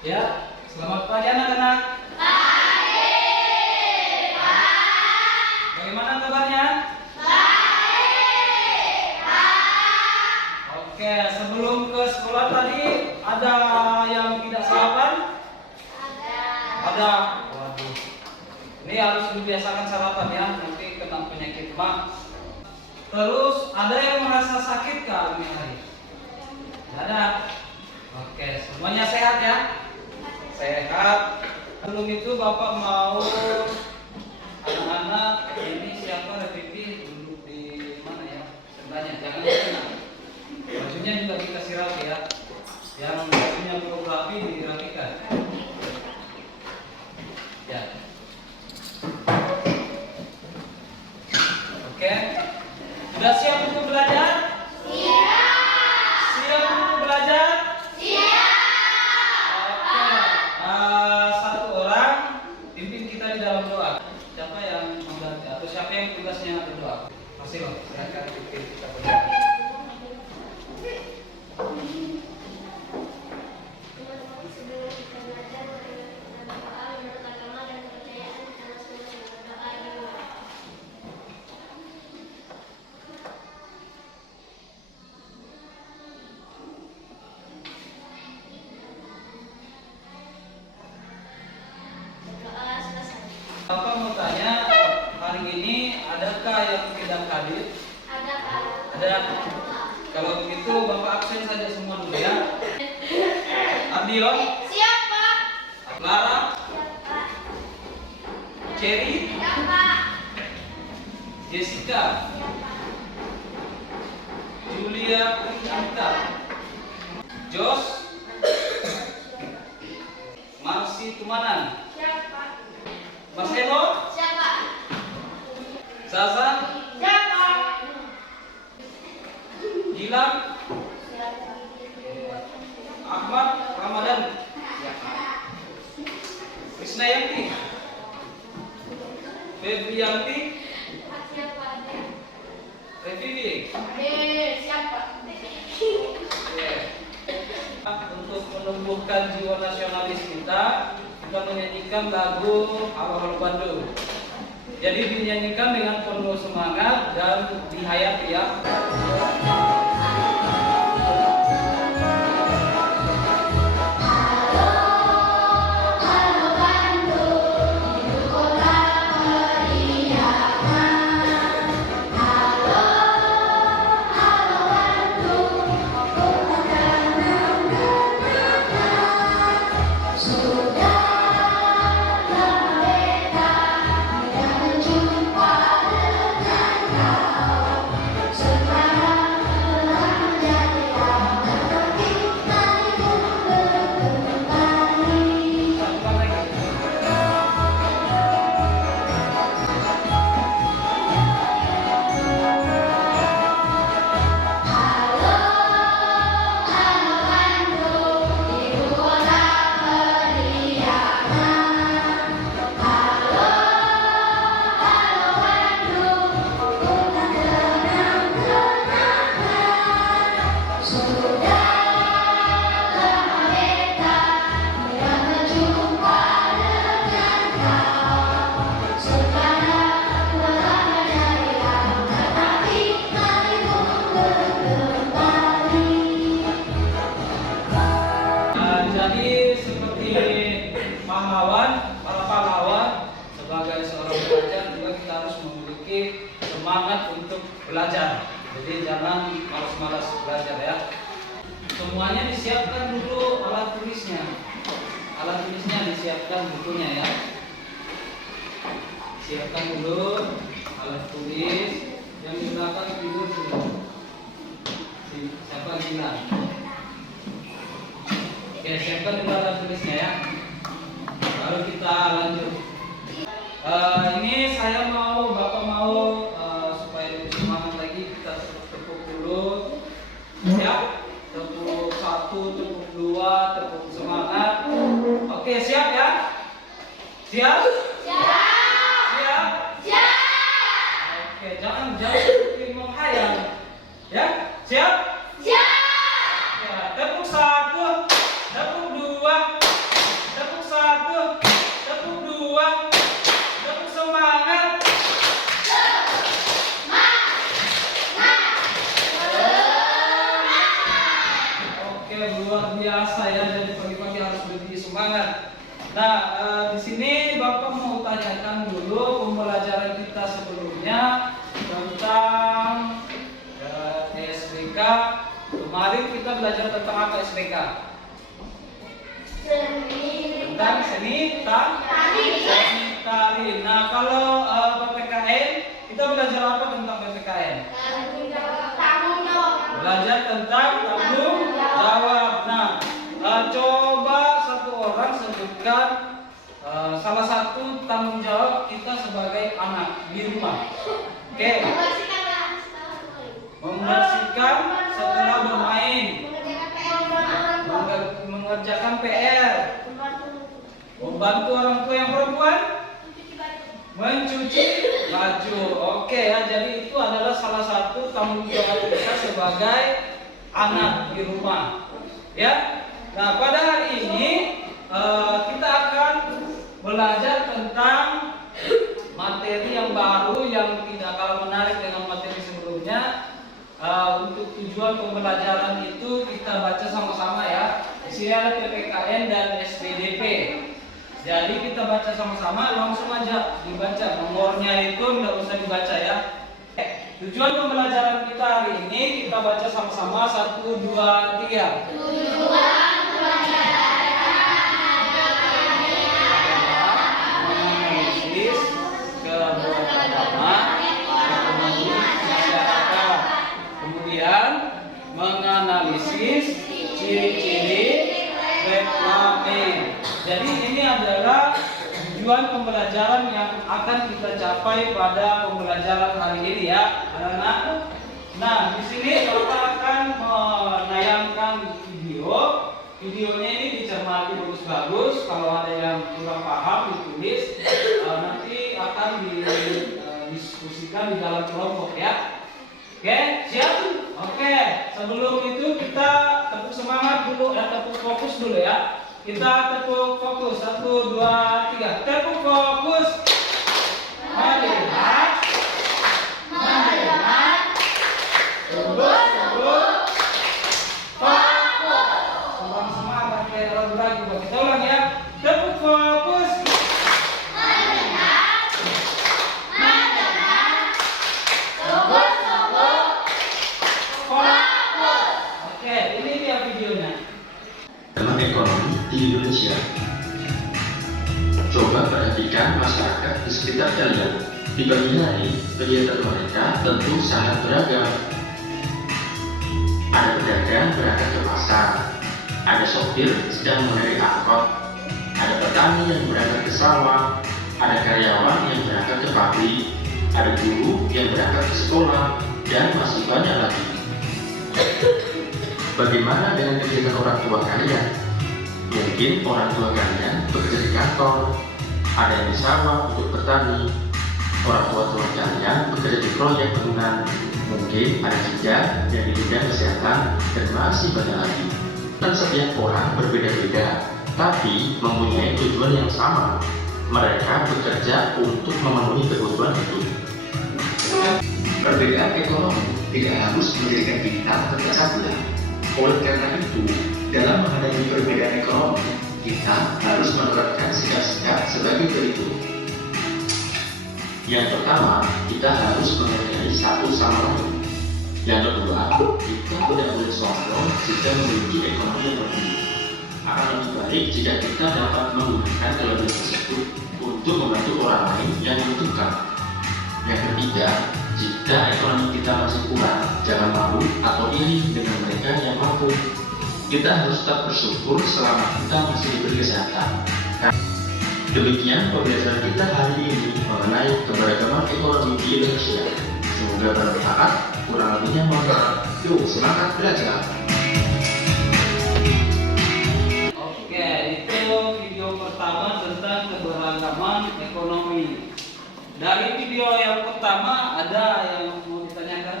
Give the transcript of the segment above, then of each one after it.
Ya, selamat pagi anak-anak. Pagi, Pak. Bagaimana kabarnya? Baik, Pak. Oke, sebelum ke sekolah tadi ada yang tidak sarapan? Ada. Waduh. Ini harus dibiasakan sarapan ya, nanti kena penyakit mah. Terus ada yang merasa sakit kah ini hari? Tidak ada. Oke, semuanya sehat ya? Sehat. Sebelum itu Bapak mau anak-anak ini siapa Revivi duduk di mana ya? Sebelahnya, jangan di sana. Bajunya juga dikasih rapi ya. Yang bajunya belum rapi dirapikan. Ya. Oke. Sudah siap untuk belajar? Siap. Siap untuk belajar? Siap. Oke. Satu orang pimpin kita di dalam doa. Siapa yang membantu atau siapa yang tugasnya berdoa? Masih loh, silakan pimpin kita berdoa. Bapak mau tanya, hari ini adakah yang tidak hadir? Ada, Pak. Ada. Kalau begitu Bapak absen saja semua dulu ya. Ardion, Siap, Pak. Clara, Siap, Pak. Cherry, Siap, Pak. Jessica, Siap, Pak. Julia, Anita, Jos, Marsi Tumanan, Siap, Pak. Marcelo, Siap, Pak. Zaza, Siap, Pak. Gilang, Siap, Pak. Ahmad, Ramadan, Krisnayanti, Febrianti, Siap, Pak. Revivi. Siap, Pak. Untuk menumbuhkan jiwa nasionalis kita menyanyikan lagu Awal Bandung. Jadi dinyanyikan dengan penuh semangat dan dihayati ya. Satu lagi. Jadi seperti pahlawan, para pahlawan sebagai seorang pelajar juga kita harus memiliki semangat untuk belajar. Jadi jangan malas-malas belajar ya. Semuanya disiapkan dulu alat tulisnya. Alat tulisnya disiapkan bukunya ya. Siapkan dulu alat tulis yang di belakang tidur dulu. Siapa Gilang? Oke, siapkan dulu alat tulisnya ya. Baru kita lanjut. Ini saya mau, Bapak mau supaya lebih semangat lagi kita tepuk dulu. Ya, tepuk 1, tepuk 2, tepuk semangat. Oke, siap ya? Siap? Siap. Siap? Siap. Oke, jangan seperti menghayal. Ya, siap? Siap. Ya, tepuk 1, tepuk 2, luar biasa ya. Jadi pagi-pagi harus lebih semangat. Nah, di sini Bapak mau tanyakan dulu pembelajaran kita sebelumnya tentang SBK. Kemarin kita belajar tentang apa SBK? Tentang seni tari. Nah, kalau PPKN kita belajar apa tentang PPKN? Belajar tentang tanggung jawab. Nah, coba satu orang sebutkan salah satu tanggung jawab kita sebagai anak di rumah. Oke. Membersihkan setelah bermain, mengerjakan PR, membantu orang tua yang perempuan, mencuci baju. Oke ya, jadi itu adalah salah satu tanggung jawab kita sebagai anak di rumah. Ya. Nah, pada hari ini kita akan belajar tentang materi yang baru yang tidak kalah menarik dengan materi sebelumnya. Untuk tujuan pembelajaran itu kita baca sama-sama ya. Di sini ada PPKN dan SPDP. Jadi kita baca sama-sama, langsung aja dibaca. Nomornya itu tidak usah dibaca ya. Tujuan pembelajaran kita hari ini kita baca sama-sama 1, 2, 3. Tujuan menganalisis kebutuhan agama, ekonomi, masyarakat. Kemudian menganalisis ciri-ciri reklame. Jadi ini adalah tujuan pembelajaran yang akan kita capai pada pembelajaran hari ini ya, anak-anak. Nah, di sini Bapak akan menayangkan video. Videonya ini dicermati bagus-bagus. Kalau ada yang kurang paham ditulis. Nanti akan didiskusikan di dalam kelompok ya. Oke, siap? Oke, sebelum itu kita tepuk semangat dulu, tepuk fokus dulu ya. Kita tepuk fokus, 1, 2, 3. Tepuk fokus. Melihat, mendengar, tunggu, fokus. Semangat kayak ragu-ragu. Kita ulang ya. Tepuk fokus. Dalam ekonomi di Indonesia, coba perhatikan masyarakat di sekitar kalian. Di pagi hari, kegiatan mereka tentu sangat beragam. Ada pedagang berangkat ke pasar, ada sopir sedang menarik angkot, ada petani yang berangkat ke sawah, ada karyawan yang berangkat ke pabrik, ada guru yang berangkat ke sekolah, dan masih banyak lagi. Bagaimana dengan kegiatan orang tua kalian? Mungkin orang tua kalian bekerja di kantor, ada yang di sawah untuk bertani, orang tua kalian bekerja di proyek bangunan, mungkin ada juga yang di bidang kesehatan, dan masih banyak lagi. Dan setiap orang berbeda-beda, tapi mempunyai tujuan yang sama. Mereka bekerja untuk memenuhi kebutuhan itu. Perbedaan ekonomi tidak harus menjadikan kita terpecah belah. Oleh karena itu, dalam menghadapi perbedaan ekonomi, kita harus menerapkan sikap-sikap sebagai berikut. Yang pertama, kita harus menghargai satu sama lain. Yang kedua, kita tidak boleh sombong jika memiliki ekonomi yang lebih. Akan lebih baik jika kita dapat menggunakan kelebihan tersebut untuk membantu orang lain yang membutuhkan. Yang ketiga, jika ekonomi kita masih kurang, jangan malu atau iri dengan mereka yang mampu. Kita harus tetap bersyukur selama kita masih diberi kesehatan. Demikian pembelajaran kita hari ini mengenai keberagaman ekonomi di Indonesia. Semoga bermanfaat. Kurang lebihnya mohon maaf. Yuk, semangat belajar. Oke, itu video pertama tentang keberagaman ekonomi. Dari video yang pertama ada yang mau ditanyakan?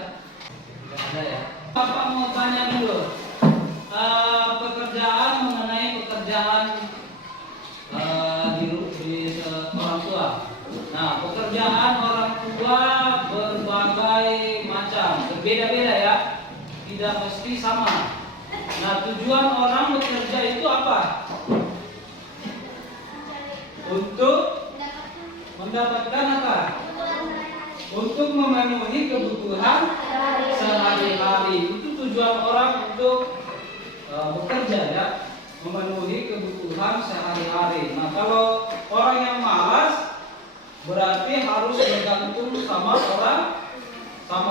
Tidak ada ya. Bapak mau tanya dulu. Pekerjaan mengenai pekerjaan di orang tua. Nah, pekerjaan orang tua berbagai macam, berbeda-beda ya. Tidak mesti sama. Nah, tujuan orang bekerja itu apa? Untuk mendapatkan apa? Untuk memenuhi kebutuhan sehari-hari. Itu tujuan orang untuk bekerja ya, memenuhi kebutuhan sehari-hari. Nah, kalau orang yang malas berarti harus bergantung sama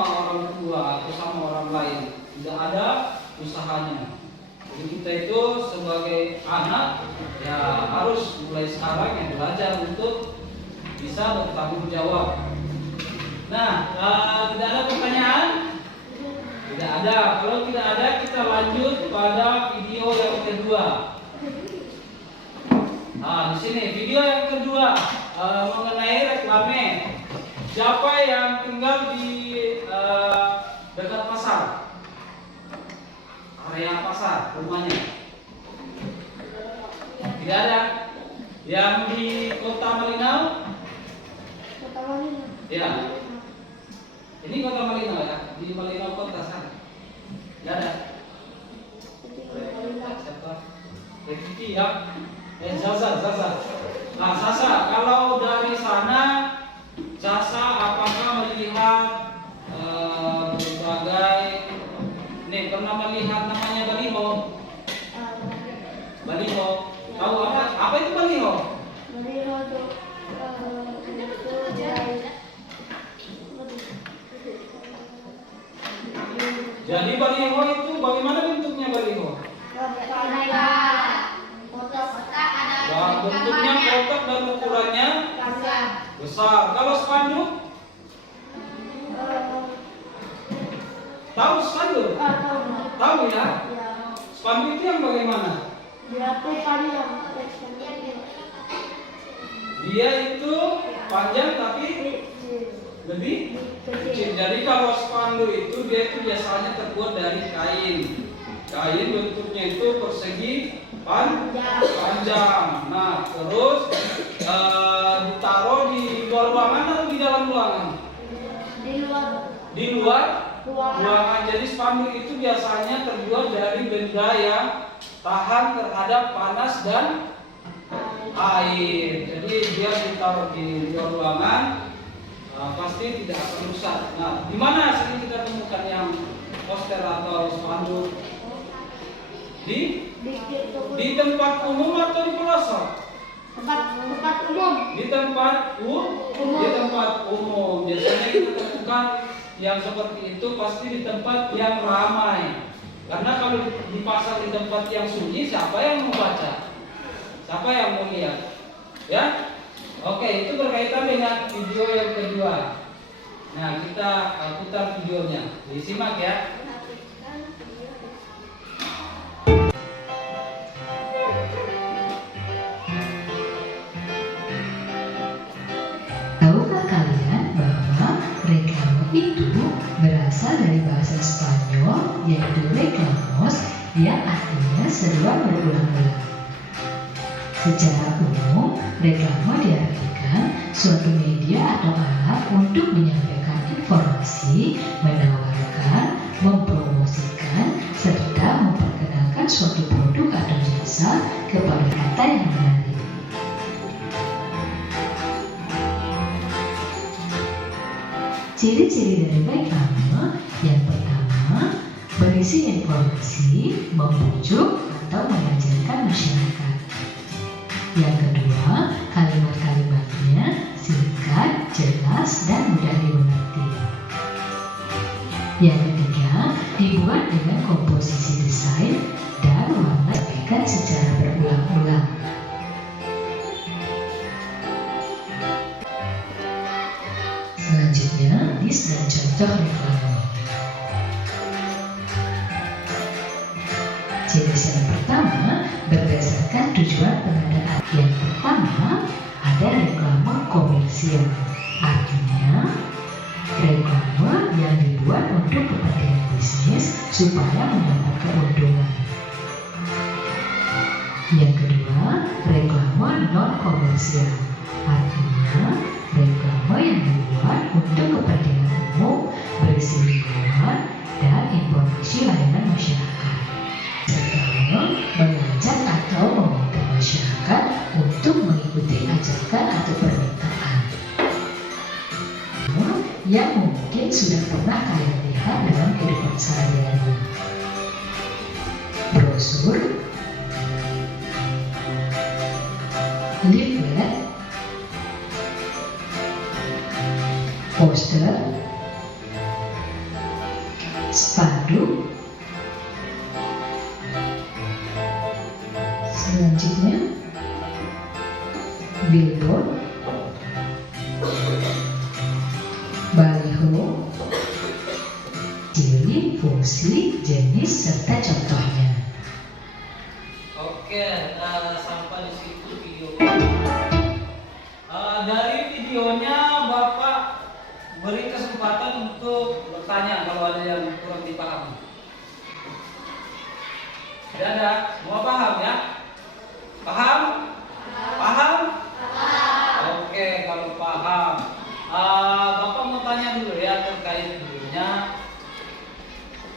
orang tua atau sama orang lain, tidak ada usahanya. Jadi kita itu sebagai anak ya harus mulai sekarang ya belajar untuk bisa bertanggung jawab. Nah, tidak ada pertanyaan? Tidak ada. Kalau tidak ada, kita lanjut pada video yang kedua. Nah, di sini video yang kedua mengenai reklame. Siapa yang tinggal di dekat pasar? Area pasar rumahnya? Tidak ada. Yang di Kota Malinau? Ya. Ini Kota Malinau ya, di Malinau Kota sana. Tidak ada. Siapa? Reviti ya. Zaza. Nah, Sasa, kalau dari sana Sasa apakah melihat berbagai pernah melihat namanya baliho? Baliho. Tahu apa itu baliho? Baliho itu jadi baliho itu bagaimana bentuknya baliho? Bentuknya kotak dan ukurannya besar. Kalau spanduk? Tahu spanduk? Tahu ya? Spanduk itu yang bagaimana? Dia itu panjang tapi lebih kecil. Jadi kalau spanduk itu dia itu biasanya terbuat dari kain. Kain bentuknya itu persegi panjang. Nah, terus ditaruh di luar ruangan atau di dalam ruangan? Di luar ruangan. Jadi spanduk itu biasanya terbuat dari benda yang tahan terhadap panas dan air. Jadi dia ditaruh di luar ruangan, pasti tidak akan rusak. Nah, di mana sering kita temukan yang poster atau spanduk? Di tempat umum atau di pelosok? Tempat umum. Di tempat umum. Biasanya kita temukan yang seperti itu pasti di tempat yang ramai. Karena kalau dipasang di tempat yang sunyi, siapa yang mau baca? Siapa yang mau lihat? Ya? Oke, itu berkaitan dengan video yang kedua. Nah, kita putar videonya. Disimak ya. Tahukah kalian bahwa reklame itu berasal dari bahasa Spanyol yaitu reclamos yang artinya seruan berulang-ulang. Secara umum, reklame diartikan suatu media atau alat untuk menyampaikan informasi, menawarkan, mempromosikan, serta memperkenalkan suatu produk atau jasa kepada kata yang menarik. Ciri-ciri dari reklame yang pertama, berisi informasi, membujuk atau mengajarkan masyarakat. Yang kedua, kalimat-kalimatnya singkat, jelas, dan mudah dimengerti. Yang ketiga, dibuat dengan komposisi desain dan warna disampaikan secara berulang-ulang. Selanjutnya, list dan contoh reklame. Ciri yang pertama, berdasarkan tujuan pengadaan. Yang pertama, ada reklame komersial. Artinya, reklame yang dibuat untuk kepentingan bisnis supaya mendapat keuntungan. Yang kedua, reklame non komersial. Artinya, reklame yang dibuat untuk kepentingan umum, berisi himbauan dan informasi layanan masyarakat. Selanjutnya, billboard, baliho, ciri, fungsi, jenis, serta contohnya. Oke, sampai di situ video. Dari videonya Bapak beri kesempatan untuk bertanya kalau ada yang kurang dipahami. Tidak ada? Semua paham ya? Paham? Paham? Oke, kalau paham. Bapak mau tanya dulu ya terkait videonya.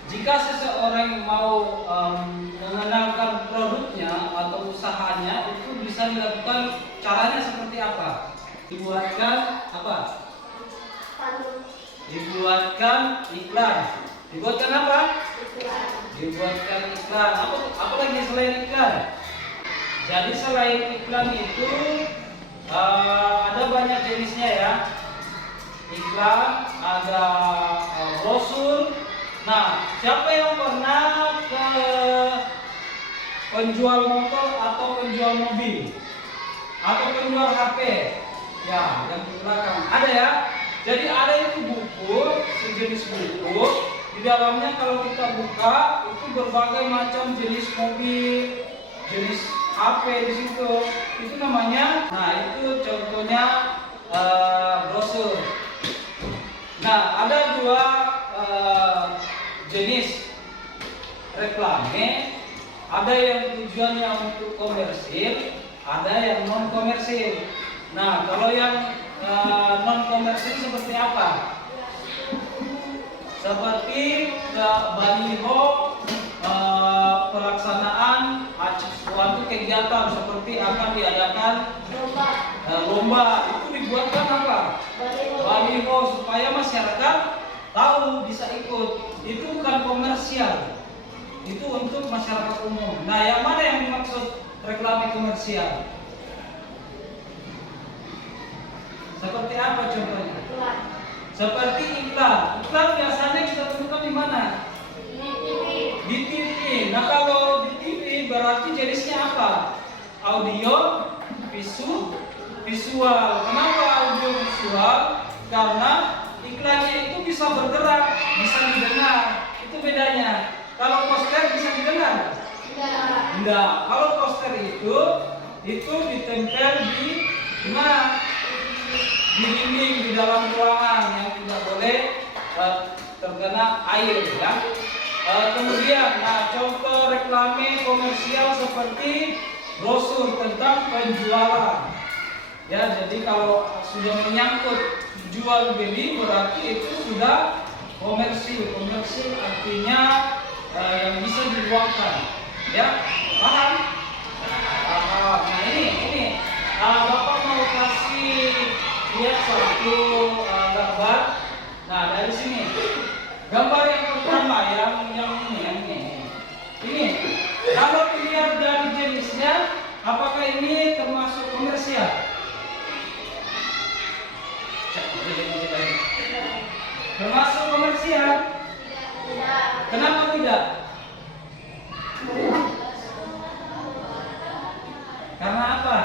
Jika seseorang mau mengenalkan produknya atau usahanya, itu bisa dilakukan caranya seperti apa? Dibuatkan apa? Dibuatkan iklan. Dibuatkan apa? Dibuatkan iklan. Apa lagi selain iklan? Jadi selain iklan itu ada banyak jenisnya ya. Iklan, ada brosur. Nah, siapa yang pernah ke penjual motor atau penjual mobil atau penjual HP? Ya, yang di belakang ada ya. Jadi ada itu buku, sejenis buku. Di dalamnya kalau kita buka itu berbagai macam jenis mobil, jenis HP di situ. Itu namanya. Nah, itu contohnya brosur. Nah, ada dua jenis reklame, ada yang tujuannya untuk komersil, ada yang non komersil. Nah, kalau yang non komersil seperti apa? Seperti baliho pelaksanaan suatu kegiatan seperti akan diadakan lomba, itu dibuatkan apa? Baliho supaya masyarakat tahu bisa ikut. Itu bukan komersial, itu untuk masyarakat umum. Nah, yang mana yang dimaksud reklame komersial? Seperti apa contohnya? Seperti iklan. Iklan biasanya kita temukan di mana? Di TV. Nah, kalau di TV berarti jenisnya apa? Audio, visual. Kenapa audio visual? Karena iklannya itu bisa bergerak, bisa didengar. Itu bedanya. Kalau poster bisa didengar? Tidak. Kalau poster itu ditempel di mana? Di dinding, di dalam ruangan yang tidak boleh terkena air ya. Kemudian, contoh reklame komersial seperti brosur tentang penjualan. Ya, jadi kalau sudah menyangkut jual beli berarti itu sudah komersil. Komersil artinya yang bisa diuangkan. Ya, paham? Paham. Nah, ini Bapak mau kasih lihat satu gambar. Nah, dari sini gambar yang pertama yang ini. Ini kalau dilihat dari jenisnya, apakah ini termasuk komersial? Termasuk komersial? Kenapa tidak? Karena apa?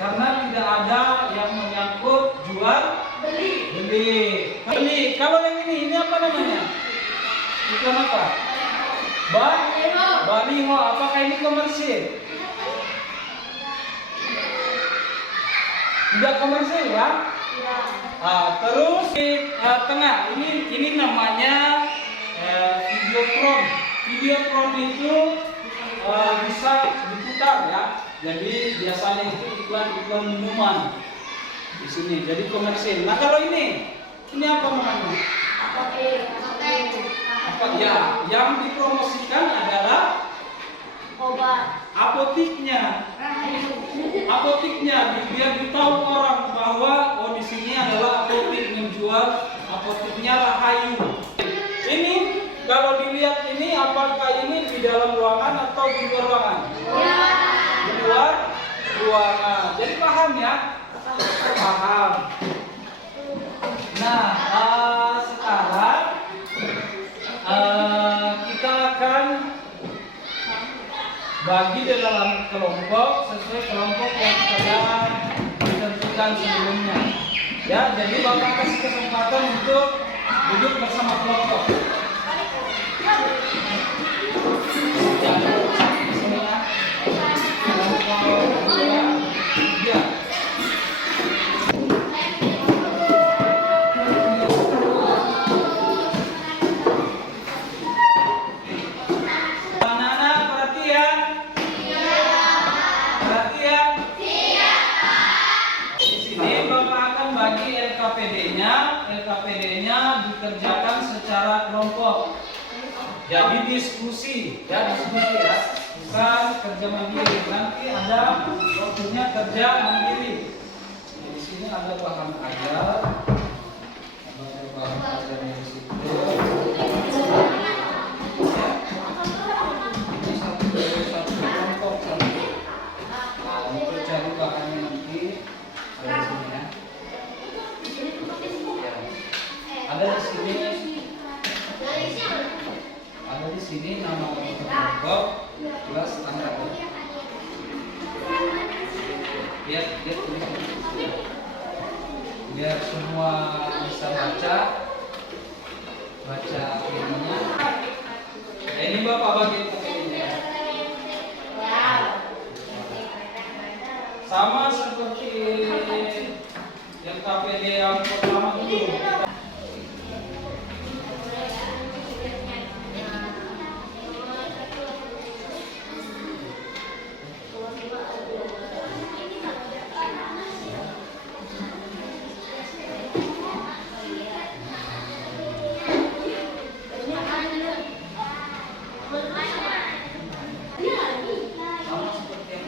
Karena tidak ada yang menyangkut jual beli. Kalau yang ini apa namanya? Iklan apa? Baliho. Apakah ini komersil? Tidak komersil ya? Terus di tengah ini namanya videotron. Videotron itu bisa diputar ya. Jadi biasanya itu iklan minuman di sini. Jadi komersil. Nah, kalau ini apa namanya? Apa ya? Yang dipromosikan adalah Obat. apotiknya. Biar ditahu orang bahwa di sini adalah apotik menjual apotiknya Rahayu. Ini kalau dilihat ini apakah ini di dalam ruangan atau di luar ruangan? Di luar ruangan. Jadi paham ya? Paham. Nah, sekarang kita akan bagi di dalam kelompok sesuai kelompok yang telah ditentukan sebelumnya. Ya, jadi Bapak kasih kesempatan untuk duduk bersama kelompok. Ya, di sini ya. Kelompok 2, 3. Anak-anak perhatian. Perhatian. Di sini Bapak akan bagi LKPD-nya. LKPD-nya dikerjakan secara kelompok. Jadi diskusi, ya diskusi ya. Bukan kerja mandiri. Nanti ada waktunya kerja mandiri. Di sini ada bahan ajar. Ada bahan ajarnya di situ. Ini satu kelompok satu. Nah, untuk cari bahannya nanti ada di sini ya. Ya. Ada di sini. Ada di sini nama kelompok plus angka. Biar tulis biar semua bisa baca ininya. Ya, ini Bapak bagi ini. Sama seperti yang KPD yang pertama dulu. Sama seperti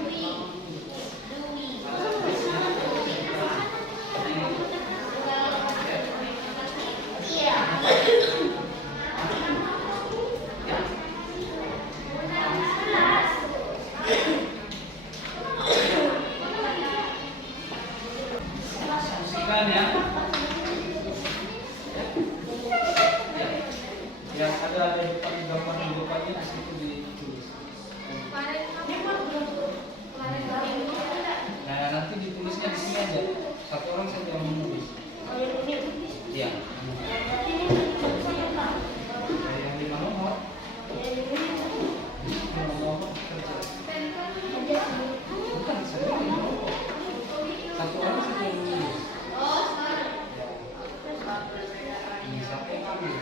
yang saksikan ya. Yang ada depan gambar di depannya di situ ditulis. Nah, nanti ditulisnya di sini aja. Satu orang saja yang menulis. Iya. Yang 5 nomor. 5 nomor kerja. Bukan saya. Satu orang saja yang menulis. Ini siapa yang ambil?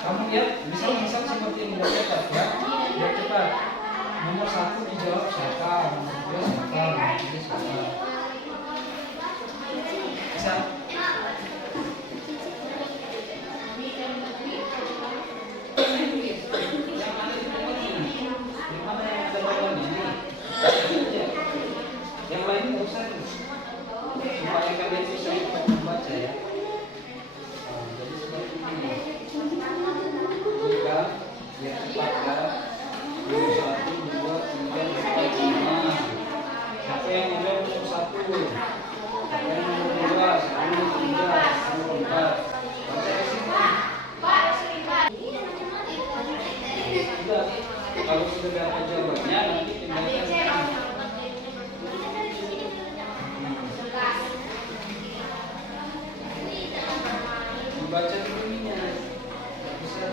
Kamu lihat, misal seperti yang udah cepat ya, udah cepat. Nomor 1 dijawab siapa, nomor 2 siapa, nomor 3 siapa. Bisa? Yang ada di bawah ini, yang mana yang ada bawah ini? Yang lain nggak usah tuh, supaya kalian bisa ikut membaca ya. Jadi seperti ini. Tiga, ya cepat ya. 1, 2, 3, 4, 5. Siapa yang udah nomor 1? Siapa yang nomor 2? 10, 3, 10, 4. Baca di sini. Sudah. Kalau sudah dapat jawabannya nanti tinggalkan. Baca dulu ininya. Bisa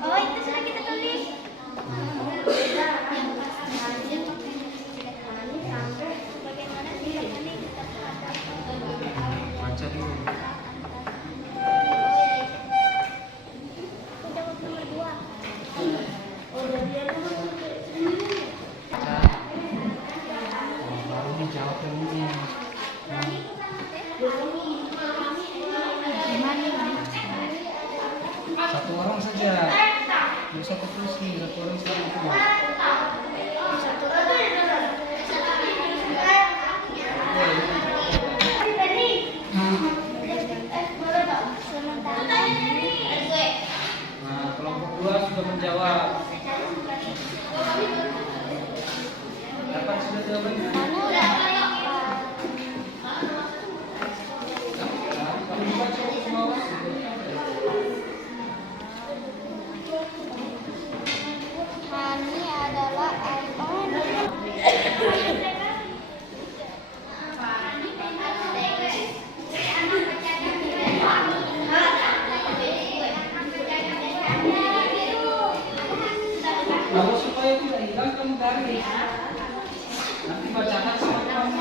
Oh, itu sudah kita tulis. aja. Nggak usah terus nih, satu orang satu itu. Nah, kelompok 2 sudah menjawab. Dapat sudah jawabannya? Kalau dibaca ke bawah, Hani adalah iPhone. kalau supaya tidak hilang kamu garis. Nanti bacakan sama kamu.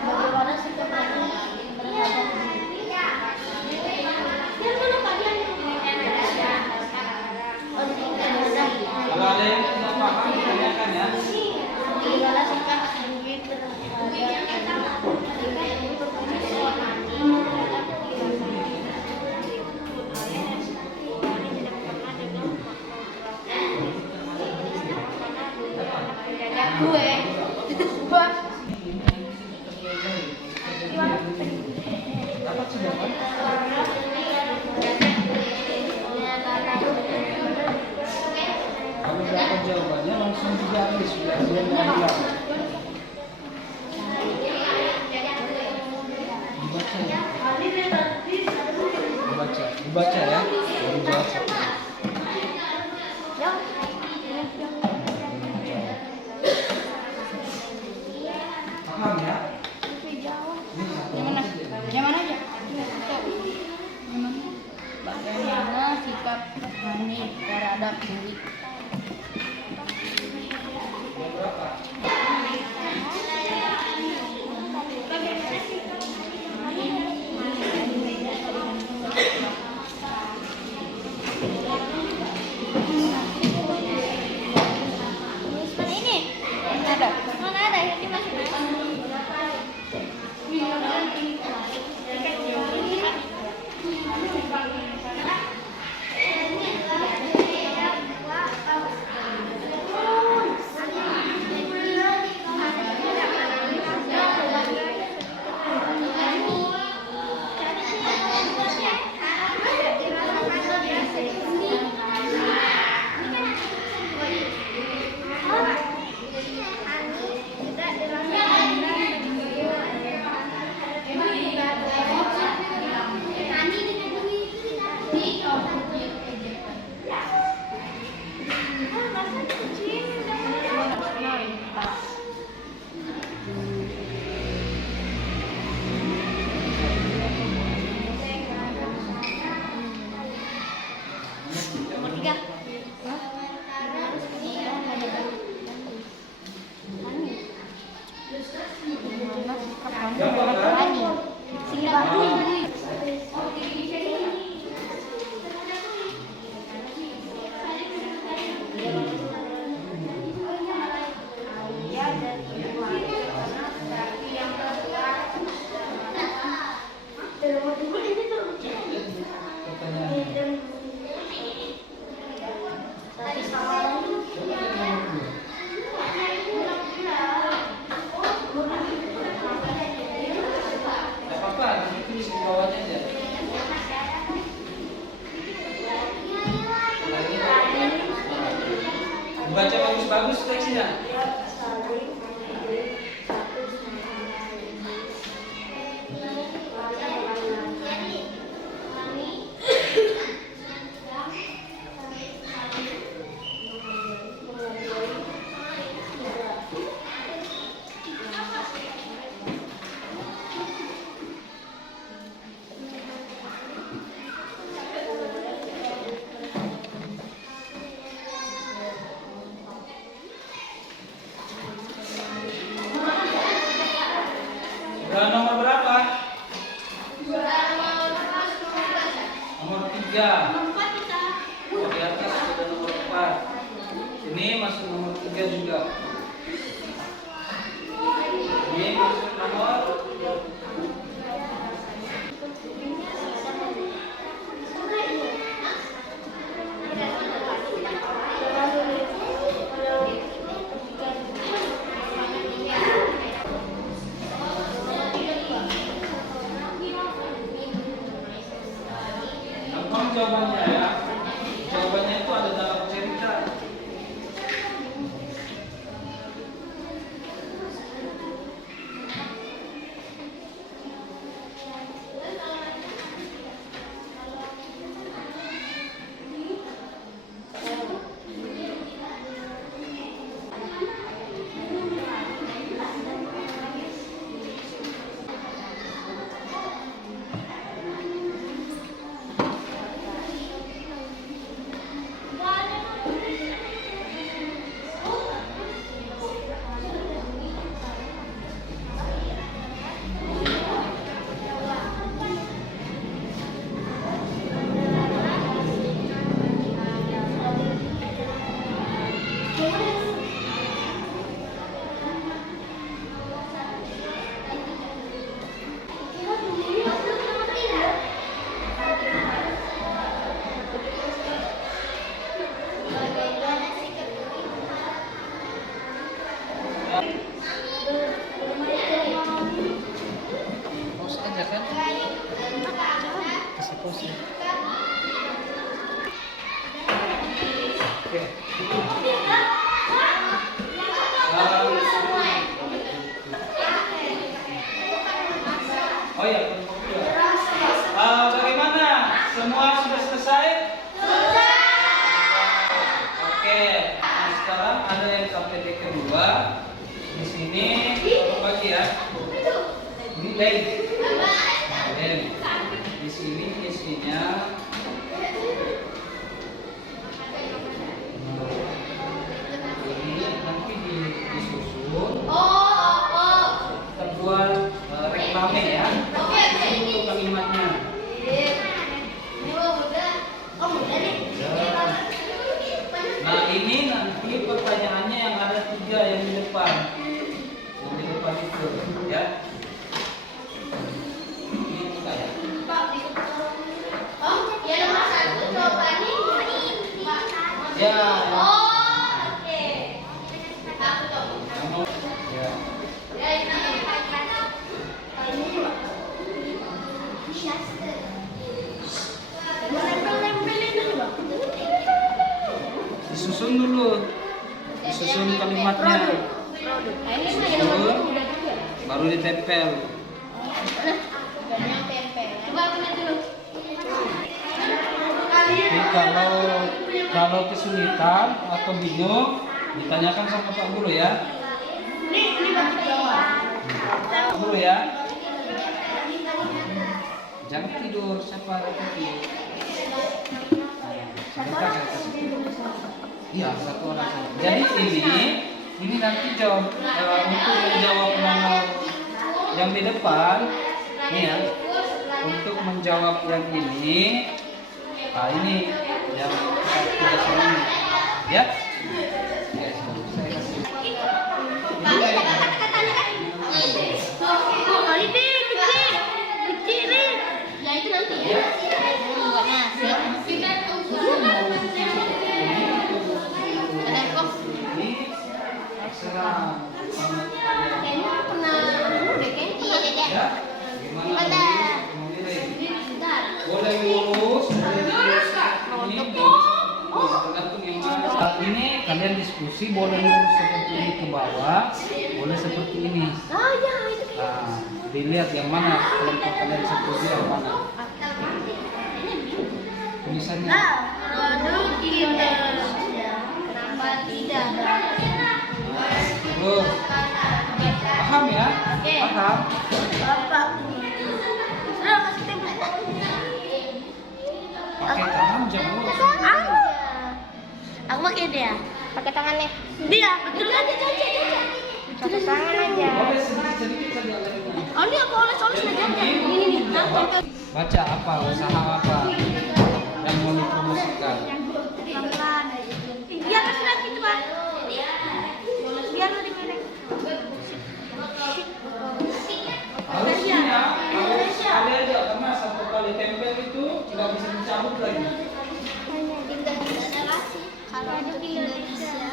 Bagaimana sikap kalian terhadap Kalau ada yang tidak paham, tanyakan ya. bagaimana sikap Dewi Dapat sudah kan? Kalau dapat jawabannya langsung digaris, sudah dia nggak hilang. Dibaca ya. Dibaca ya. Baru jawab satu. Paham ya? Yang mana aja? Bagaimana sikap Hani terhadap Dewi? Mana ada? Ini masih nomor 3. Gampang kan? Tidak apa-apa, tulis di bawahnya aja. Baca bagus-bagus teksnya. 3. Oh, di atas ada nomor 4. Ini masuk nomor 3 juga. Ini masuk nomor jawabannya ya. Jawabannya itu ada dalam cerita. Pause aja kan? Kasih pause ya. Oke. Oh ya, bagaimana? Semua sudah selesai? Oke. Nah, sekarang ada yang KPD kedua. Di sini bagi ya. Ini lain. Di sini isinya ini nanti disusun. Kita buat reklame ya. Untuk kalimatnya. Nah ini nanti pertanyaannya yang ada 3 yang di depan. Yang di depan itu ya. Ini kita ya. Ya. Disusun dulu. Disusun kalimatnya. Disusun, baru ditempel. Jadi kalau kesulitan atau bingung, ditanyakan sama Pak Guru ya. Pak Guru ya. Jangan tidur, siapa tidur? Iya, satu orang saja. Jadi ini nanti jawab untuk menjawab nomor yang di depan, nih ya. Untuk menjawab yang ini, nah ini yang kita ini, ya. Saya kasih. Ya itu nanti ya. Buat nasi. Ada kok. Kayaknya pernah deh kan? Iya deh. Ya. Gimana? Boleh lurus. Tergantung yang mana. Saat ini kalian diskusi boleh lurus seperti ini ke bawah, boleh seperti ini. Oh ya itu. Nah, dilihat yang mana kelompok kalian setuju yang mana. Tulisannya. Aduh tidak. Kenapa tidak? Terus. Paham ya? Paham? Bapak. Sudah kasih template. Pakai tangan jangan lurus. Aku pakai dia. Pakai tangannya. Dia, betul aja Caca. Pakai tangan aja. Boleh sedikit saja. Oh ini aku oles-oles aja. Ini nih. Baca apa? Usaha apa? yang mau dipromosikan. Biar sudah gitu Pak. Biar lebih pendek. Harusnya harus sekali aja karena satu kali tempel itu tidak bisa dicabut lagi. Kalau untuk Indonesia.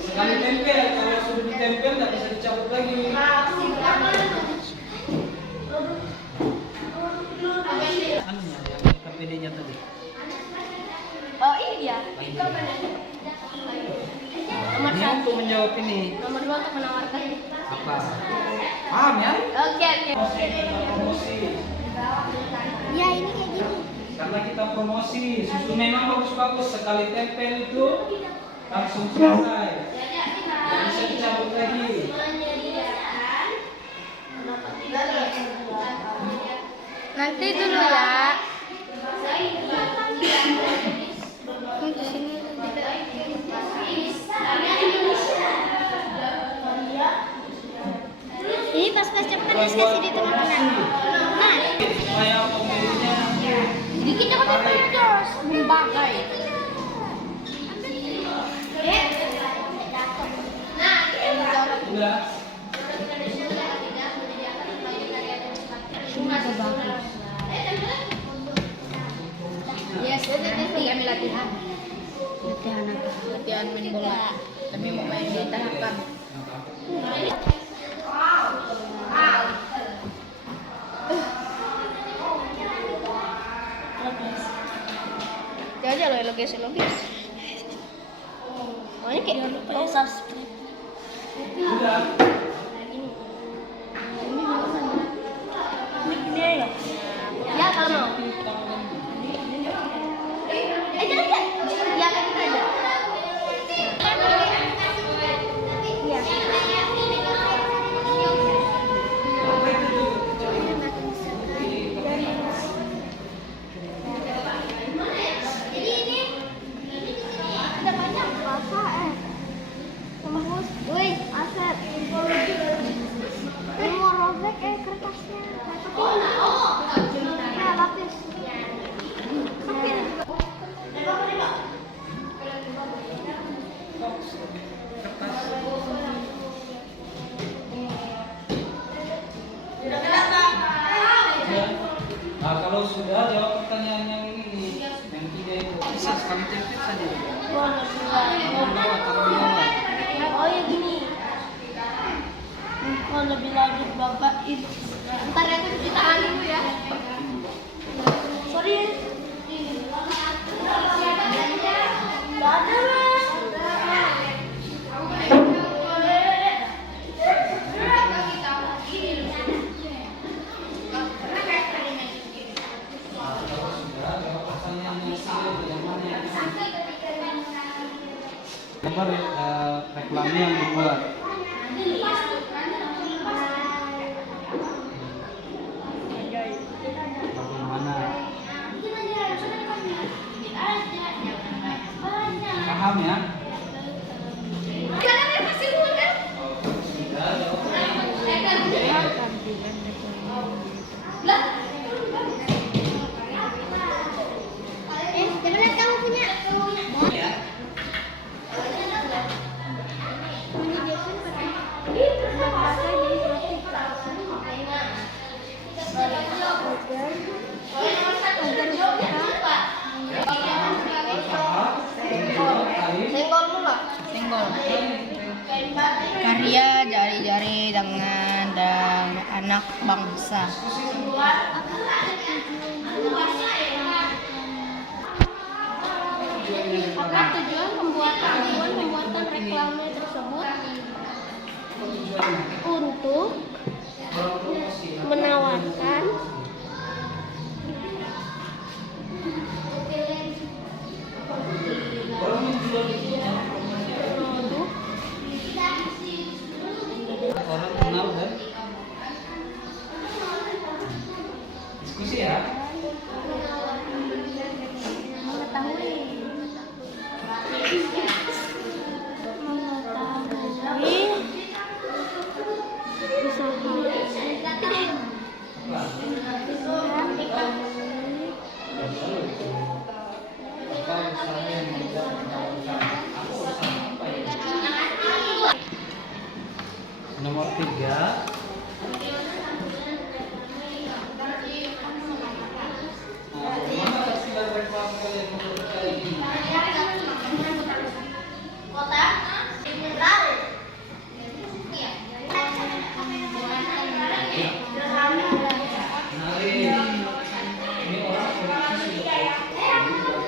Sekali tempel, kalau sudah ditempel tidak bisa dicabut lagi. Anunya yang KPD-nya tadi. Oh ini dia. Nomor Ini satu. untuk menjawab ini Nomor 2 untuk menawarkan. apa? Paham ya? Oke. Promosi. Ya ini kayak gini. Karena kita promosi, susu memang bagus-bagus, sekali tempel itu langsung selesai. Tidak bisa dicabut lagi. Nanti dulu ya. Ini pas-pas cepat kasih di tengah-tengah. Nah, Supaya pembelinya dikit aja pakai terus membagai. udah. Yes, nanti kami latihan. Latihan apa? Latihan main bola. Tapi mau main di Tarakan. Jangan lo logis. Oh ini kayak subscribe. Udah. Ini ya. Ya kalau mau. Jangan. Ya kan aja. Ya. Jadi ini ada banyak apa tembus. Woi, Asep. Ini mau robek kertasnya. Nah, lapis. Nah, kalau sudah jawab pertanyaan yang ini, yang 3 itu bisa sekali tempel saja. Oh ya gini. Kalau lebih lanjut Bapak ini. Ntar aku cuci tangan dulu ya. Sorry. Dadah, Mas. Gambar reklamnya yang dibuat. Bagaimana? Paham ya? Sebenarnya kamu punya. Ya. Senggol mulu. Senggol. Karya jari-jari tangan dan anak bangsa. Apa tujuan pembuatan reklame tersebut? Untuk menawarkan produk Orang kenal kan? Diskusi ya. mengetahui usaha Nomor 3. Mana hasil reklame kalian menurut kalian ini? Ini orang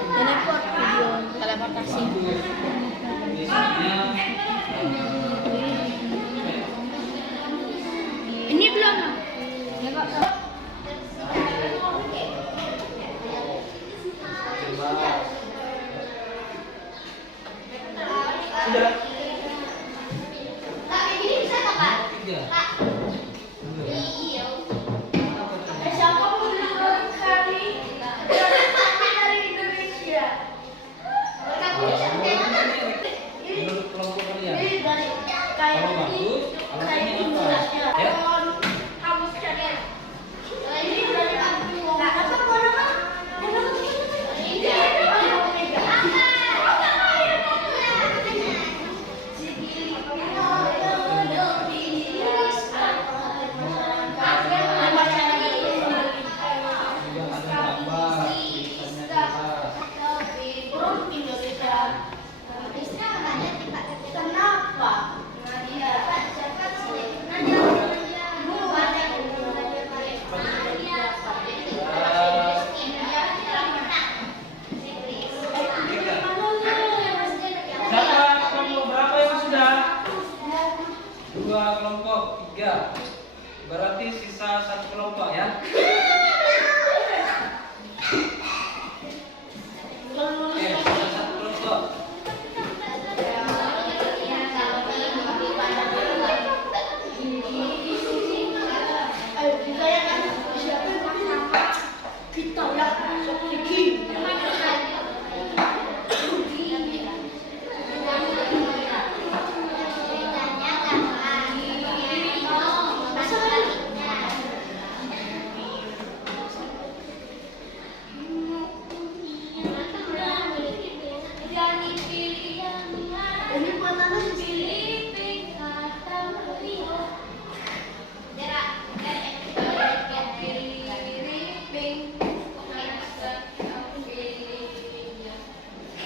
Teleport video teleportasi. biasanya Ini belum. Ya kok. sudah 3. Menurut kelompok kalian, kalau bagus, alasannya apa? Ya? Juga ada gambar, tulisannya jelas. Siapa kelompok berapa yang sudah? 2 kelompok, 3. Berarti sisa 1 kelompok ya. Oke, sisa 1 kelompok.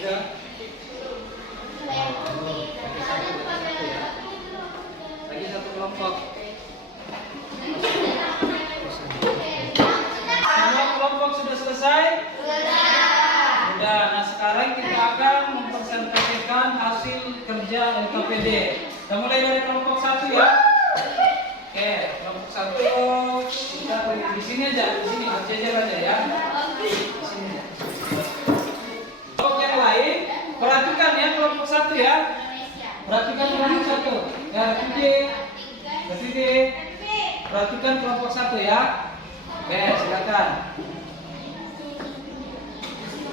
Ya. Lagi 1 kelompok. Semua kelompok sudah selesai? Sudah. Nah, sekarang kita akan mempresentasikan hasil kerja LKPD. Kita mulai dari kelompok 1 ya. Oke, kelompok 1 kita di sini aja, di sini berjejer aja ya. Di sini aja. Kelompok yang lain, perhatikan ya kelompok 1 ya. Perhatikan kelompok 1. Ya, ketiga. Perhatikan kelompok 1 ya. Oke, silakan.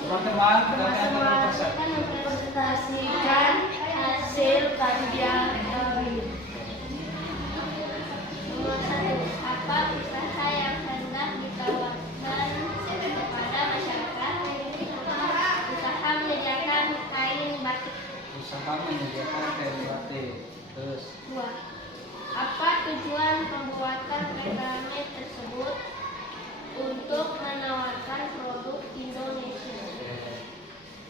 Teman-teman, perhatikan kelompok 1. Presentasikan hasil kerja kami. Nomor 1. Apa usaha yang hendak ditawarkan kepada masyarakat? Usaha menyediakan kain batik. Usaha menyediakan kain batik. Terus 2. Apa tujuan pembuatan reklame tersebut? Untuk menawarkan produk Indonesia.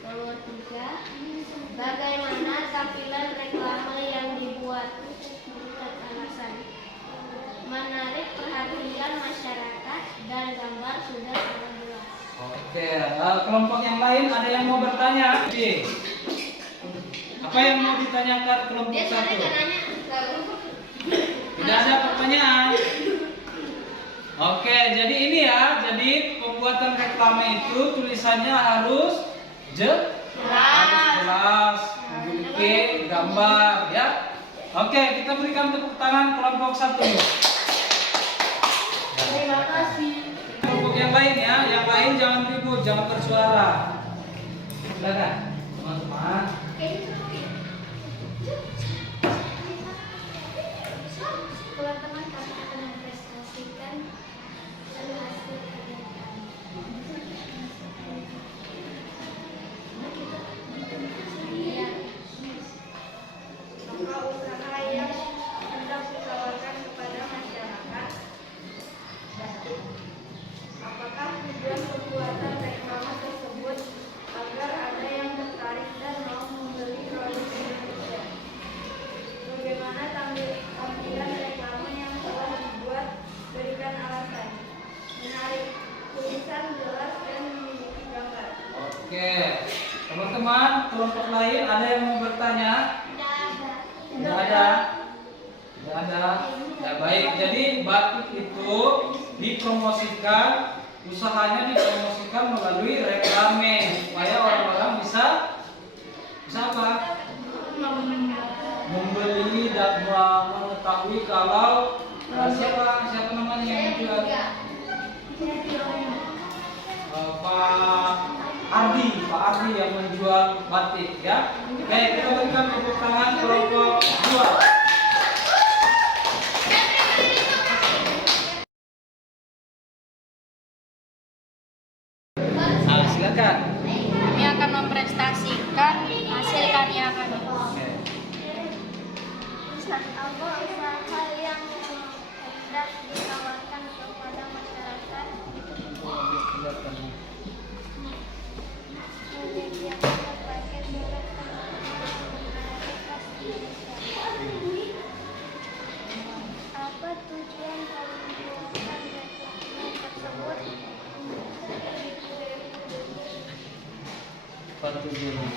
Nomor 3. Bagaimana tampilan reklame yang dibuat? Alasan: menarik perhatian masyarakat dan gambar sudah sangat jelas. oke, kelompok yang lain ada yang mau bertanya? Oke. Apa yang mau ditanyakan kelompok 1? Tidak ada pertanyaan. Oke, jadi ini ya. Jadi pembuatan reklame itu tulisannya harus jelas, memiliki gambar ya. Oke, kita berikan tepuk tangan kelompok 1. Terima kasih. Kelompok yang lain ya, yang lain jangan ribut, jangan bersuara. Silakan, teman-teman. Teman-teman, kami akan mempresentasikan hasil kerja kami. Maka usaha yang hendak kita kelompok lain ada yang mau bertanya? Tidak ada. Tidak ada. Ya baik. Jadi batik itu dipromosikan, usahanya dipromosikan melalui reklame supaya orang-orang bisa apa? Membeli dan mengetahui kalau siapa namanya yang menjual. Pak Ardi yang menjual batik ya. Baik, kita berikan tepuk tangan kelompok 2. Silakan. Kami akan mempresentasikan hasil karya kami. Usaha yang hendak ditawarkan kepada masyarakat menyediakan berbagai merek apa tujuan pembuatan reklame tersebut? Apa tujuannya?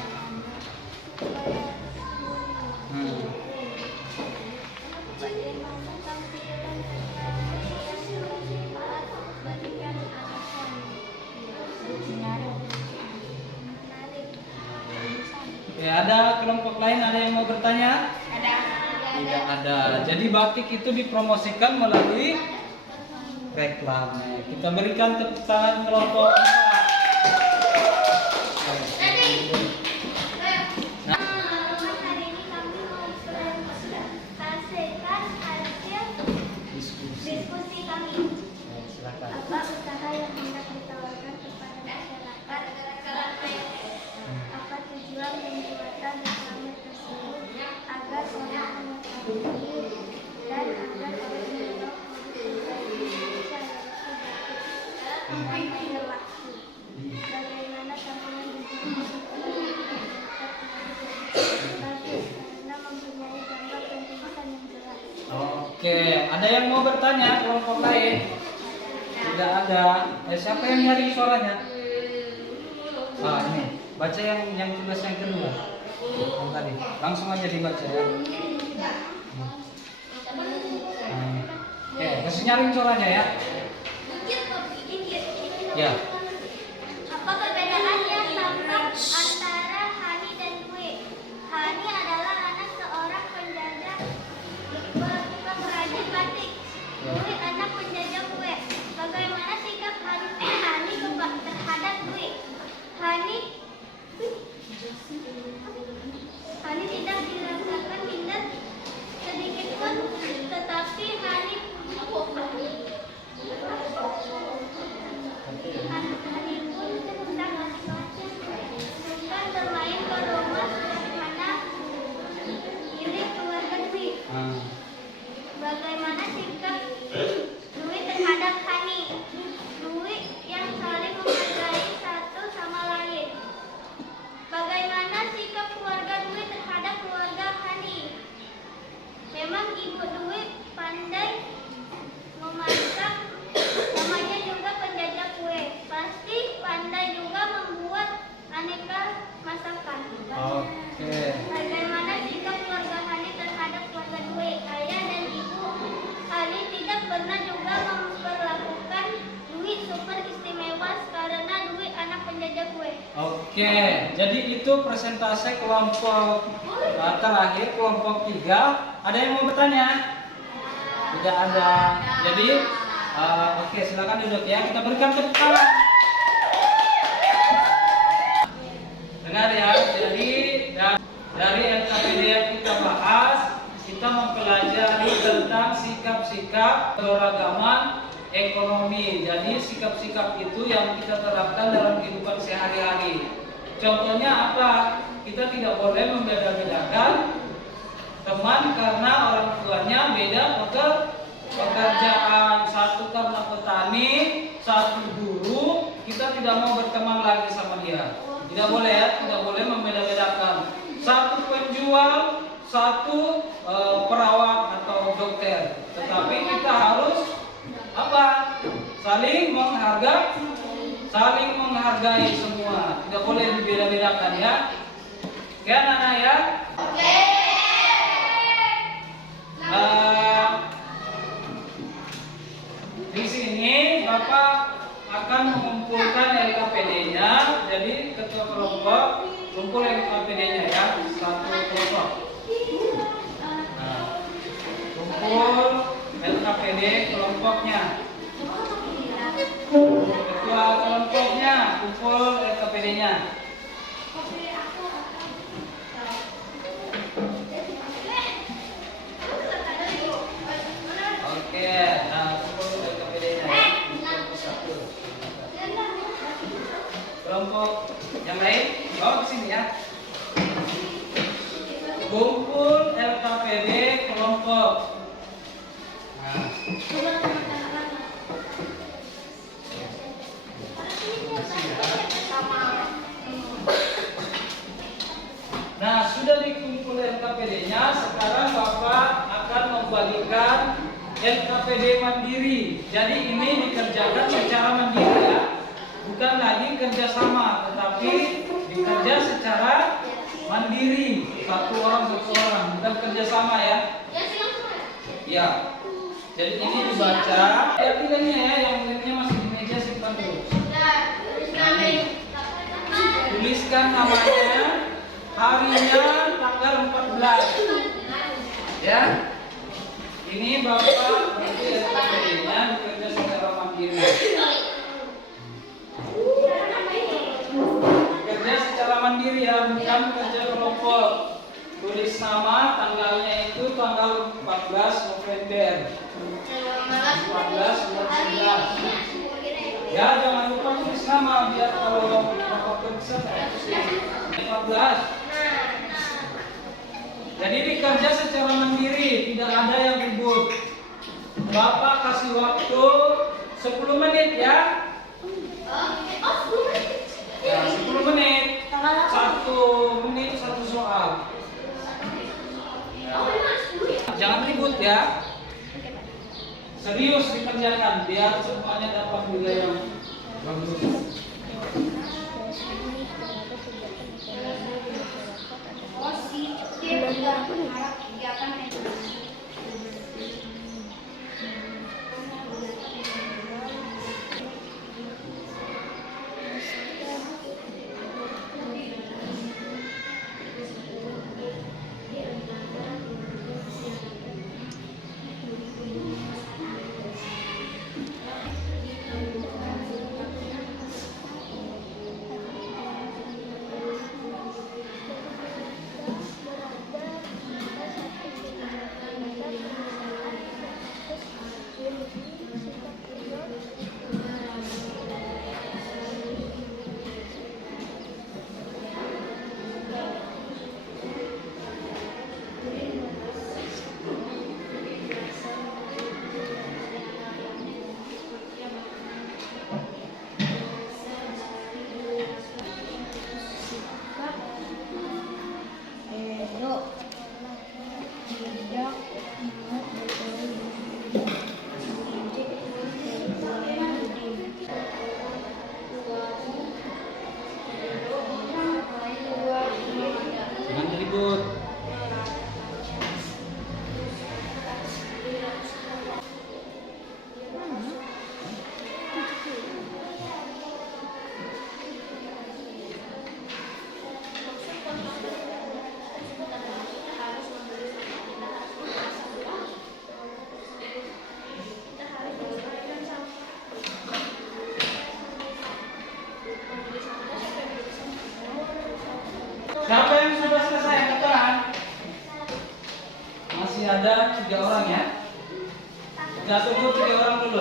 Bagaimana tampilan reklame yang bermanfaat berikan alasan menarik. Ya, ada kelompok lain ada yang mau bertanya? Ada. Tidak ada. Jadi batik itu dipromosikan melalui reklame. Kita berikan tepuk tangan kelompok 4. Hari ini kami mempresentasikan hasil diskusi kami. Silakan. Apa usaha yang hendak ditawarkan kepada masyarakat? Apa tujuan pembuatan reklame tersebut? Agar orang mengetahui dan agar orang mengenal produk Indonesia yang sudah waktu. Bagaimana tampilan bagus karena mempunyai gambar dan tulisan yang jelas. Oke, ada yang mau bertanya kelompok lain? Tidak ada. Siapa yang nyari suaranya? Ini. Baca yang tulis yang kedua. Yang tadi. Langsung aja dibaca ya. Oke, kasih nyaring suaranya ya. Ya. Apa perbedaan yang tampak antara Hani dan Dwi? Hani adalah anak seorang pengrajin batik. Dwi anak penjajah kue. Bagaimana sikap Hani terhadap Dwi? Hani tidak dirasakan minder sedikit pun, tetapi Hani pun suka bermain ke rumah sederhana milik keluarga Dwi. Bagaimana sikap Dwi terhadap Hani? Dwi yang saling menghargai satu sama lain. Bagaimana sikap keluarga Dwi terhadap keluarga Hani? Memang ibu Dwi pandai memasak, namanya juga penjajah kue. Pasti pandai juga membuat aneka masakan. Oke. Bagaimana sikap keluarga Hani terhadap keluarga Dwi? Ayah dan ibu Hani tidak pernah juga memperlakukan Dwi super istimewa karena Dwi anak penjajah kue. Oke, jadi itu presentasi kelompok terakhir, kelompok 3. Ada yang mau bertanya? Tidak ada. Jadi, oke, silakan duduk ya. Kita berikan tepuk tangan. Dengar ya. Jadi dari LKPD yang kita bahas, kita mempelajari tentang sikap-sikap keberagaman ekonomi. Jadi sikap-sikap itu yang kita terapkan dalam kehidupan sehari-hari. Contohnya apa? Kita tidak boleh membeda-bedakan teman karena orang tuanya beda pekerjaan. Satu karena petani, satu guru, kita tidak mau berteman lagi sama dia. Tidak boleh ya, tidak boleh membeda-bedakan. Satu penjual, satu perawat atau dokter. Tetapi kita harus apa? Saling menghargai semua. Tidak boleh dibeda-bedakan ya. Oke anak-anak ya. Di sini Bapak akan mengumpulkan LKPD-nya. Jadi ketua kelompok kumpul LKPD-nya ya, satu kelompok. Nah, kumpul LKPD kelompoknya. Ketua kelompoknya kumpul LKPD-nya. Oke, nah kumpul LKPD-nya ya. Kumpul satu. Kelompok yang lain bawa ke sini ya. Kumpul LKPD kelompok. Nah, sudah dikumpul LKPD-nya, sekarang Bapak akan membagikan LKPD mandiri. Jadi ini dikerjakan secara mandiri ya. Bukan lagi kerjasama, tetapi dikerja secara mandiri. Satu orang, bukan kerjasama ya. Ya. Jadi ini dibaca. Ya pilihnya ya, yang pilihnya masih di meja simpan dulu. Nah, ini. Tuliskan namanya, harinya tanggal 14. Ya. Ini Bapak nanti LKPD-nya bekerja secara mandiri. Bekerja secara mandiri ya, bukan kerja kelompok. Tulis nama, tanggalnya itu tanggal 14 November. 14 bulan 11. Ya, jangan lupa tulis nama biar kalau Bapak periksa 14. Jadi bekerja secara mandiri, tidak ada yang ribut. Bapak kasih waktu 10 menit ya. Ya, 10 menit. 1 menit 1 soal. Jangan ribut ya. Serius dikerjakan biar semuanya dapat nilai yang bagus. Jangan ribut. Siapa yang sudah selesai angkatan? Masih ada 3 orang ya. Kita tunggu 3 orang dulu.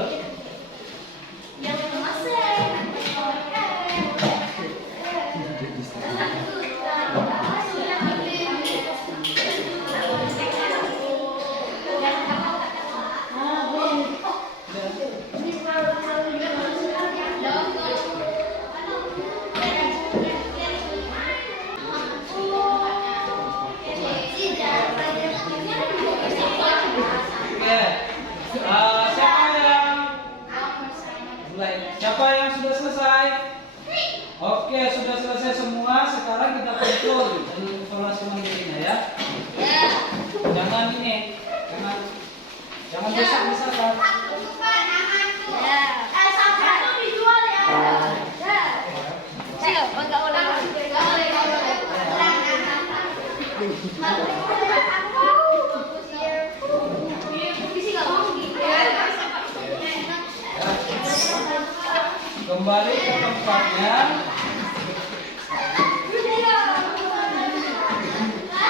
Siapa yang sudah selesai? Oke, sudah selesai semua. Sekarang kita kumpul. Jangan besar-besar. Satu dijual ya. Siap, enggak boleh. Kembali ke tempatnya.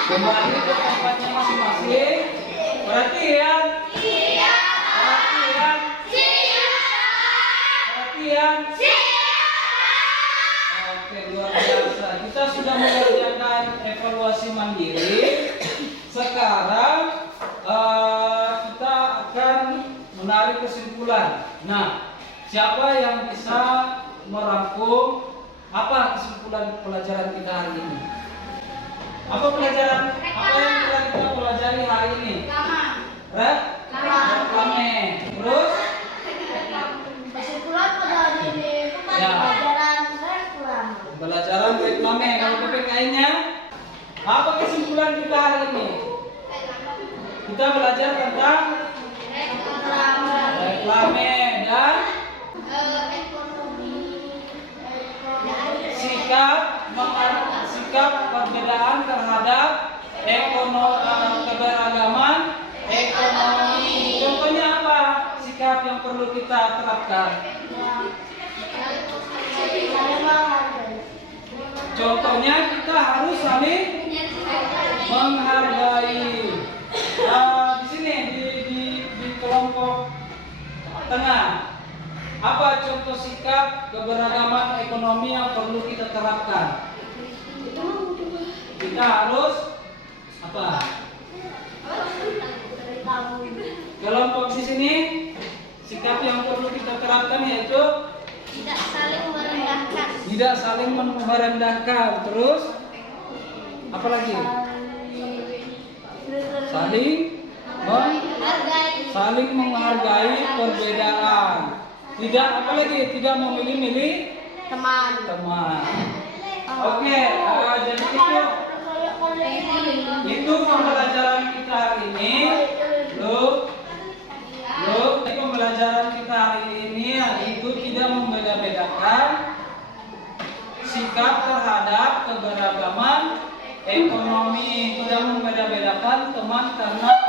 Kembali ke tempatnya masing-masing. Perhatian. Perhatian. Perhatian. Oke, luar biasa. Kita sudah mengerjakan evaluasi mandiri. Sekarang kita akan menarik kesimpulan. Nah, siapa yang bisa merangkum apa kesimpulan pelajaran kita hari ini? Apa pelajaran? Apa yang kita pelajari hari ini? Reklame. Terus? Kesimpulan pada hari ini Ya. pelajaran reklam. Pelajaran reklame. Kalau PPKN-nya, apa kesimpulan kita hari ini? Kita belajar tentang reklame dan sikap perbedaan terhadap keberagaman ekonomi. Contohnya apa? Sikap yang perlu kita terapkan. Contohnya kita harus saling menghargai. Di sini di kelompok tengah, apa contoh sikap keberagaman ekonomi yang perlu kita terapkan? Kita harus apa? Kelompok di sini sikap yang perlu kita terapkan yaitu Tidak saling merendahkan. tidak saling merendahkan. Terus apa lagi? Saling menghargai perbedaan. Tidak apa lagi? Tidak memilih-milih Teman. teman. Oke, jadi itu pembelajaran kita hari ini. Ini pembelajaran kita hari ini yaitu tidak membeda-bedakan sikap terhadap keberagaman ekonomi, tidak membeda-bedakan teman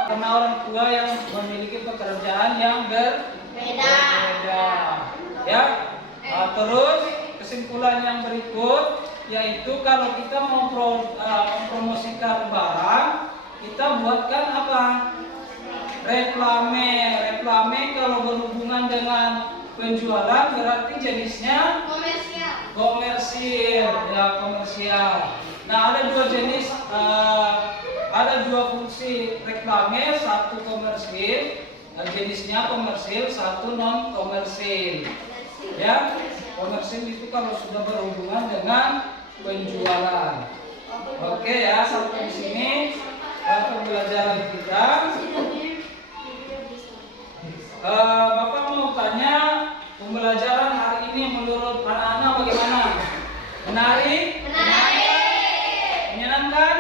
karena orang tua yang memiliki pekerjaan yang berbeda. Ya. Terus kesimpulan yang berikut yaitu kalau kita mau mempromosikan barang, kita buatkan apa? Reklame. Reklame kalau berhubungan dengan penjualan berarti jenisnya komersil. Ya, komersial. Nah, ada dua jenis, ada dua fungsi reklame, satu komersil, jenisnya komersil, satu non komersil. Ya, komersil itu kalau sudah berhubungan dengan penjualan. Oke ya, sampai di sini pembelajaran kita. Bapak mau tanya, pembelajaran hari ini menurut anak-anak bagaimana? Menarik? Menyenangkan?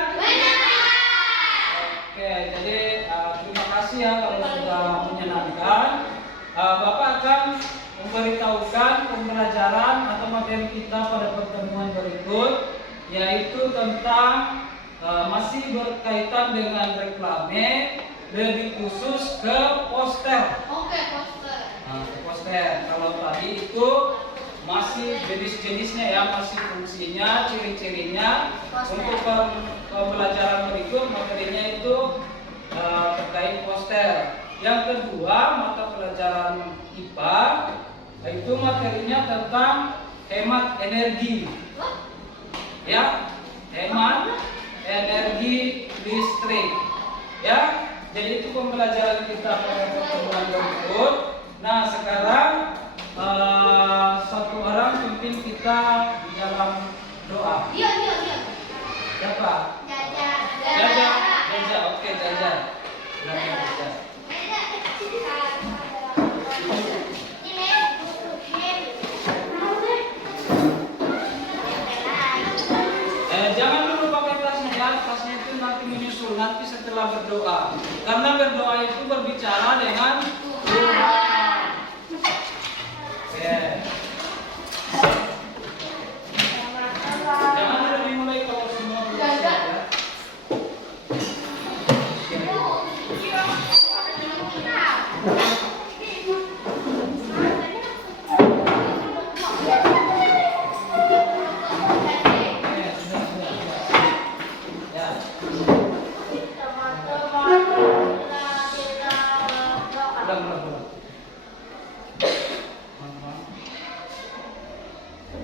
Oke, jadi terima kasih ya kalau sudah menyenangkan. Bapak akan memberitahukan pembelajaran atau materi kita pada pertemuan berikut, yaitu tentang masih berkaitan dengan reklame, lebih khusus ke poster. Nah, ke poster. Kalau tadi itu masih jenis-jenisnya ya, masih fungsinya, ciri-cirinya. Untuk pembelajaran berikut materinya itu terkait poster. Yang kedua, mata pelajaran IPA itu materinya tentang hemat energi. Ya, hemat energi listrik. Ya, jadi itu pembelajaran kita pada pertemuan berikut. Nah, sekarang satu orang pimpin kita di dalam doa. Siapa? Jaja. Oke, Jaja. Silakan, Jaja. Jangan dulu pakai tasnya ya, tasnya itu nanti menyusul nanti setelah berdoa. Karena berdoa itu berbicara dengan Ulang.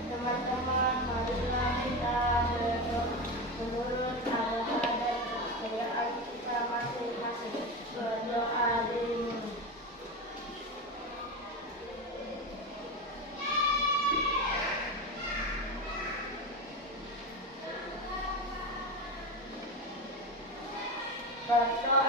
Teman-teman, marilah kita menurut agama dan kepercayaan kita masing-masing berdoa dimulai. Berdoa